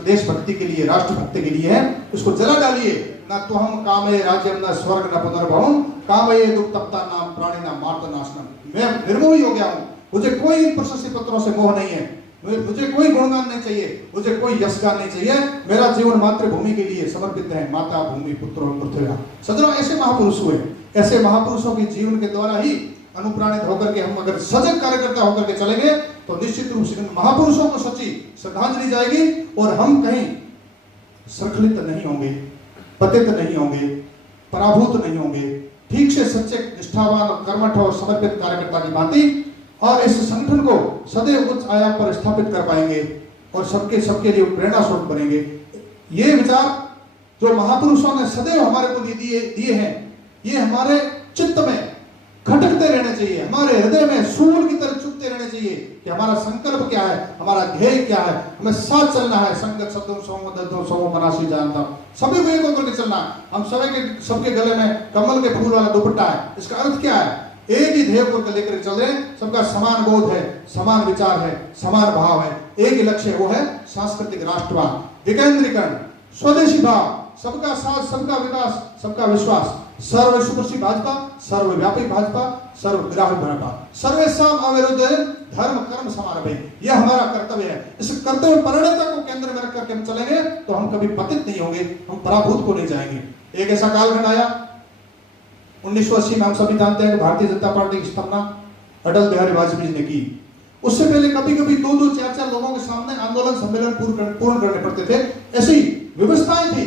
देशभक्ति के लिए, राष्ट्रभक्ति के लिए है, उसको जला डालिए। ना तो हम कामे राज्यम न स्वर्ग न पुनर्भवम कामये दुख तप्ता नाम प्राणी नाम मार्त नाशनम। मैं निर्मोही हो गया हूँ, मुझे कोई प्रशस्ति पत्रों से मोह नहीं है, मुझे कोई गुणगान नहीं चाहिए, मुझे कोई यशगान नहीं चाहिए, मेरा जीवन मातृभूमि के लिए समर्पित है, माता भूमि पुत्र पृथ्वी। सज्जनों ऐसे महापुरुष हुए, ऐसे महापुरुषों के जीवन के द्वारा ही अनुप्राणित होकर के हम अगर सजग कार्यकर्ता होकर के चलेंगे तो निश्चित रूप से महापुरुषों को सच्ची श्रद्धांजलि जाएगी और हम कहीं संकलित नहीं होंगे, पतित नहीं होंगे, पराभूत नहीं होंगे, ठीक से सच्चे निष्ठावान कर्मठ और समर्पित कार्यकर्ता की भांति, और इस संगठन को सदैव उच्च आयाम पर स्थापित कर पाएंगे और सबके लिए प्रेरणा स्वरूप बनेंगे। ये विचार जो महापुरुषों ने सदैव हमारे को दिए हैं, ये हमारे चित्त में खटकते रहने चाहिए, हमारे हृदय में सूल की तरह चुभते रहने चाहिए कि हमारा संकल्प क्या है, हमारा ध्येय क्या है, हमें साथ चलना है। संगत शब्दों सोमो मनासी जानता, सभी को एक होकर के चलना। हम सबके गले में कमल के फूल वाला दुपट्टा है, इसका अर्थ क्या है? एक ही ध्येय को लेकर चल रहे, सबका समान बोध है, समान विचार है, समान भाव है, एक ही लक्ष्य, वो है सांस्कृतिक राष्ट्रवाद, विकेंद्रीकरण, स्वदेशी भाव, सबका साथ, सबका विकास, सबका विश्वास, सर्व सुदर्शी भाजपा, सर्वव्यापी भाजपा, सर्वग्राही भाजपा, सर्वेशम अविरुद्ध धर्म कर्म समारंभ, यह हमारा कर्तव्य है। इस कर्तव्य परिणता को केंद्र में रखकर हम चलेंगे तो हम कभी पतित नहीं होंगे, हम पराभूत को नहीं जाएंगे। एक ऐसा कालखंड आया 1980 में, हम सभी जानते हैं कि भारतीय जनता पार्टी की स्थापना अटल बिहारी वाजपेयी ने की। उससे पहले कभी कभी 2-2, 4-4 लोगों के सामने आंदोलन सम्मेलन पूर्ण करने पड़ते थे। ऐसी व्यवस्थाएं थी,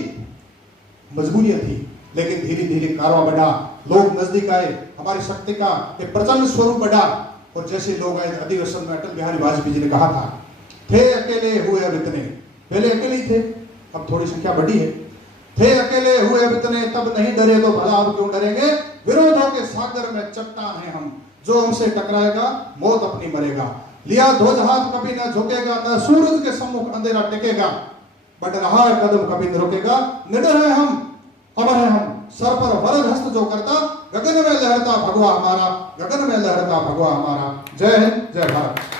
मजबूरियां थी, लेकिन धीरे धीरे कारवां बढ़ा, लोग नजदीक आए, हमारी शक्ति का एक प्रचंड स्वरूप बढ़ा। और जैसे लोग आए अधिवेशन में, अटल बिहारी वाजपेयी जी ने कहा था, थे अकेले हुए अब इतने, पहले अकेले ही थे, अब थोड़ी संख्या बढ़ी है, थे अकेले हुए अब इतने, तब नहीं डरे तो भला अब क्यों डरेंगे, विरोधों के सागर में चट्टान हैं हम, जो हमसे टकराएगा मौत अपनी मरेगा, लिया ध्वज हाथ कभी न झुकेगा, न सूरज के सम्मुख अंधेरा टिकेगा, बढ़ रहा है कदम कभी न रुकेगा, निडर है हम, अमर है हम, सर पर वरद हस्त जो करता, गगन में लहरता भगवा हमारा, गगन में लहरता भगवा हमारा। जय हिंद, जय भारत।